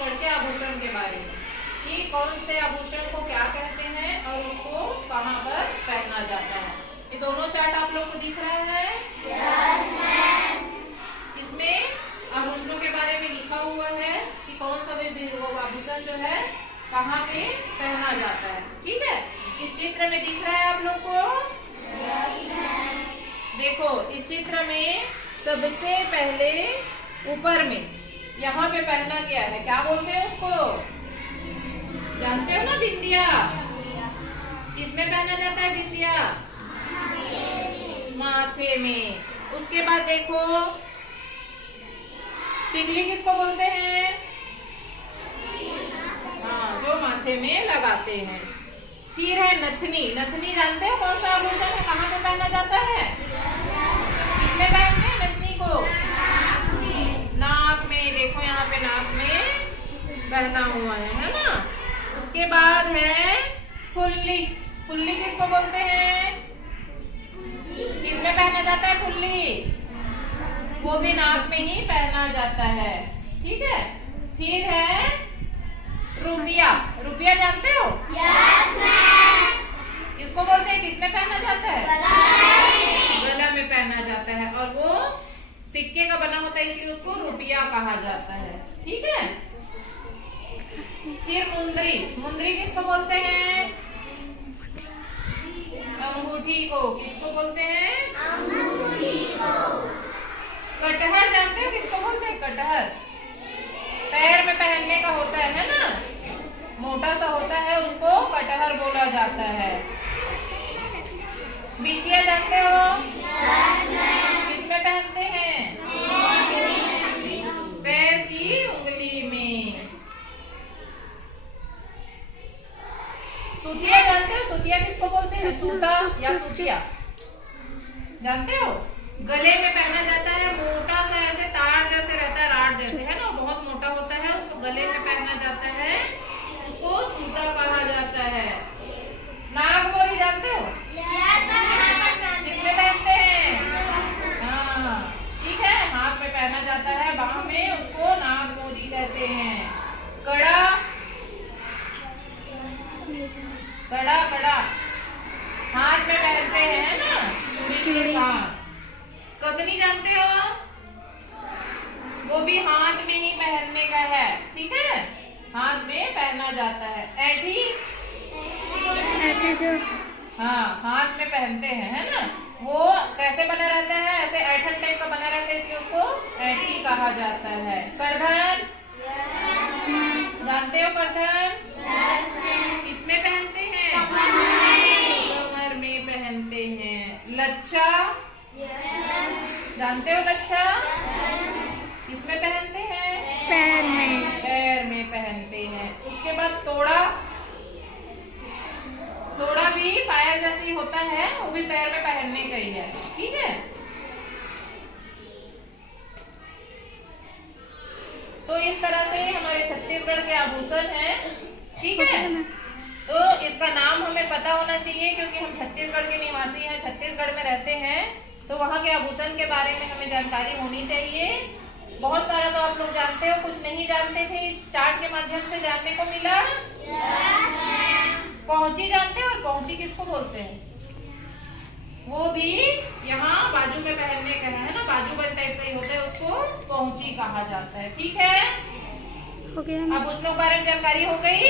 छत्तीसगढ़ के आभूषण के बारे में कि कौन से आभूषण को क्या कहते हैं और उसको कहाँ पर पहना जाता है। ये दोनों चार्ट आप लोग को दिख रहा है? Yes ma'am. इसमें आभूषणों के बारे में लिखा हुआ है कि कौन सा वो आभूषण जो है कहाँ पे पहना जाता है। ठीक है, इस चित्र में दिख रहा है आप लोग को? Yes ma'am. देखो इस चित्र में सबसे पहले ऊपर में यहाँ पे पहना गया है, क्या बोलते हैं उसको? जानते हो ना, बिंदिया। किसमें पहना जाता है बिंदिया? माथे में। उसके बाद देखो टिकली किसको बोलते हैं? हाँ, जो माथे में लगाते हैं। फिर है नथनी। नथनी जानते हो कौन सा आभूषण है, कहाँ पे पहना जाता है? किसमें पहनते हैं नथनी को? नाक में। देखो यहाँ पे नाक में पहना हुआ है ना। उसके बाद है फुल्ली। फुल्ली किसको बोलते हैं? किसमें पहना जाता है फुल्ली? वो भी नाक में ही पहना जाता है। ठीक है, फिर है रुपया। रुपया जानते हो? Yes ma'am. किसको बोलते हैं, किसमें पहना जाता है? गला में पहना जाता है और वो सिक्के का बना होता है, इसलिए उसको रुपया कहा जाता है। ठीक है, फिर मुंदरी। मुंदरी किसको बोलते हैं? अंगूठी को। किसको बोलते हैं? अंगूठी को। कटहर जानते हो किसको बोलते हैं? कटहर पैर में पहनने का होता है ना, मोटा सा होता है, उसको कटहर बोला जाता है। बिछिया जानते हो? किसमें पहनते हैं? पैर की उंगली में। सुतिया जानते हो? सुतिया किसको बोलते हैं? सूता या सुतिया जानते हो? गले में पहना जाता है, मोटा सा ऐसे तार जैसे रहता है, राड जैसे है ना, बहुत मोटा होता है, उसको गले में पहना जाता है, उसको सूता कहा जाता है। नागमोरी जानते हो? किसमें पहनते हैं? हाँ, ठीक है, हाथ में पहना जाता है, बाह में, उसको नागमोरी कहते हैं। कड़ा। कड़ा कड़ा हाथ में पहनते हैं, है ना, चूड़ी के साथ। कगनी जानते हो? वो भी हाथ में ही पहनने का है। ठीक है, हाथ में पहना जाता है। ऐठी। जो हाँ, हाथ में पहनते हैं, है ना। वो कैसे बना रहता है? ऐसे ऐठन टाइप का बना रहता है, इसलिए उसको ऐठी कहा जाता है। करधन जानते हो? करधन किसमें पहनते हैं? कमर में पहनते हैं। लच्छा जानते हो? लच्छा किसमें पहनते हैं? पैर में। पैर में पहनते हैं। उसके बाद तोड़ा। तोड़ा भी पायल जैसे ही होता है, वो भी पैर में पहनने का ही है। ठीक है, तो इस तरह से हमारे छत्तीसगढ़ के आभूषण हैं। ठीक है, तो इसका नाम हमें पता होना चाहिए क्योंकि हम छत्तीसगढ़ के निवासी हैं, छत्तीसगढ़ में रहते हैं, तो वहाँ के आभूषण के बारे में हमें जानकारी होनी चाहिए। बहुत सारा तो आप लोग जानते हो, कुछ नहीं जानते थे, इस चार्ट के माध्यम से जानने को मिला। पहुंची जानते हो? और पहुंची किसको बोलते हैं? वो भी यहाँ बाजू में पहनने का है ना, बाजूबंद टाइप का ही होता है, उसको पहुंची कहा जाता है। ठीक है, हो गया। आभूषणों के बारे में जानकारी हो गई।